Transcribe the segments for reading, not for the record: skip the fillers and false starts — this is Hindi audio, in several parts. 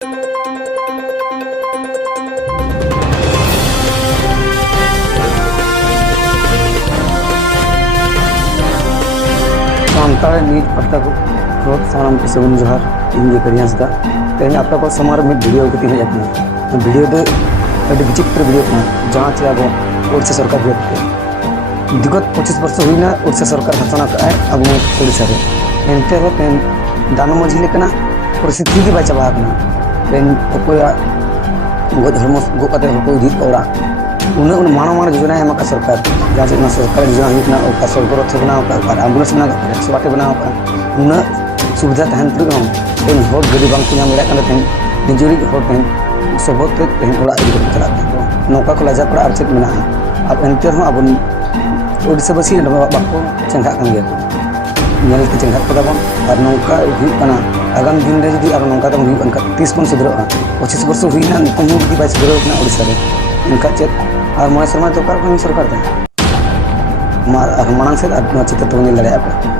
सानताड़ न्यूज पत्ता को बहुत सारा सगुन जोहार इन करिया सदा तेज आप को समार में वीडियो को तीन हज़ार वीडियो दो विचित्र वीडियो जहाँ चे अब ओडिशा सरकार विगत 25 वर्ष हुईना ओडिशा सरकार शासन का अब ओडिशा एनते दान मझी लेकना परिस्थिति की चाबाकना अकोया धर्म गोते इदी ओरा उन माणा माणा योजना एम सरकार जहाँ सरकार योजना होना स्वर्ग रथ बनाव एम्बुलेंस बना 108 बनाव उन सुविधा तहन तेन हर गाड़ी बांग नाम दाड़ा निजुरी हर सबते तेन चला नौका को लाजा पड़ा चेक में अब एनते अब ओडिशावासी बाको चेंगा गया चेंगा कदाबन और नौका आगाम दिन में जी और नौका 30 बन सुधर 25 वर्ष हुईना निकम भी बै सुधरना ओडिशा इनका चेक और मोए शर्मा दरकार सरकार मांग से चित्र तो नहीं लड़े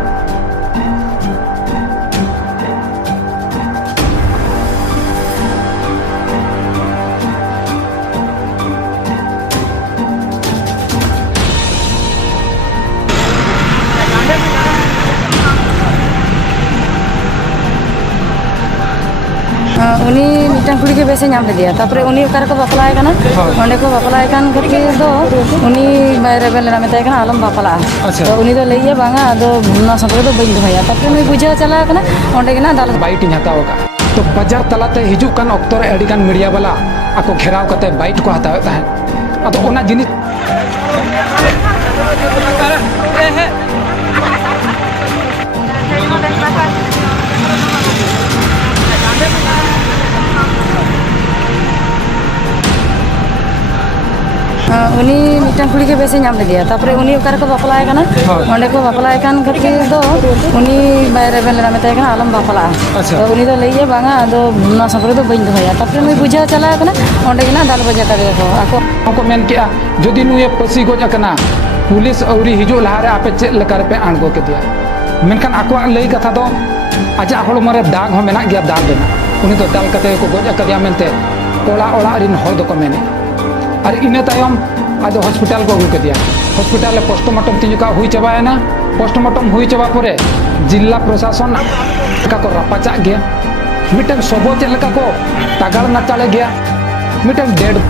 उनी मिटन कुड़ी के बेसे नाम लेदिया तापरे उनी ओकार को बापलाय काना ओंडे को बापलाय कान खातिर दो उनी रेबेल ना मेताय काना आलम बापला तो उनी दो लइया बांगा दो ना संगे दो बइन दोया तापरे नुई बुझा चला काना ओंडे के ना दाल बाइट इन हताव का तो बाजार तलाते हिजू कान अक्तर एडिकान मीडिया वाला आको घेराव कते बाइट को हताव ताहे अदो ओना जिनिस उनी मिटन कुड़ी के बेसे नाम लेदिया तापरे उनी ओकार को बापलाय काना ओंडे को बापलाय कान खातिर दो उनी रेबेल ना मेताय काना आलम बापला तो उनी दो लइया बांगा दो ना संगे दो बइन दोया तापरे नुई बुझा चला काना ओंडे के ना दाल बजा करे को आको मेन किया जदि नुए पसी गोज अकना पुलिस औरी हिजू लहारे आपे चेक लेकार पे आंगो के दिया मेनखान आको लई कथा दो आजा हड़म रे दाग हो मेना गया दाग देना उनी तो दाल कते को गोज अकदिया मेनते ओला ओला रिन हर दो को मेने और इने तायम आज हॉस्पिटल को अगू के दिया हॉस्पिटल पोस्टमार्टम तीन हुई चाबाना पोस्टमार्टम हुई चाबा परे जिला प्रशासन को रापाचा गया मिटन सबो चेक को तागाड़ नाचाड़े गया मिटन डेड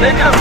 Let's go.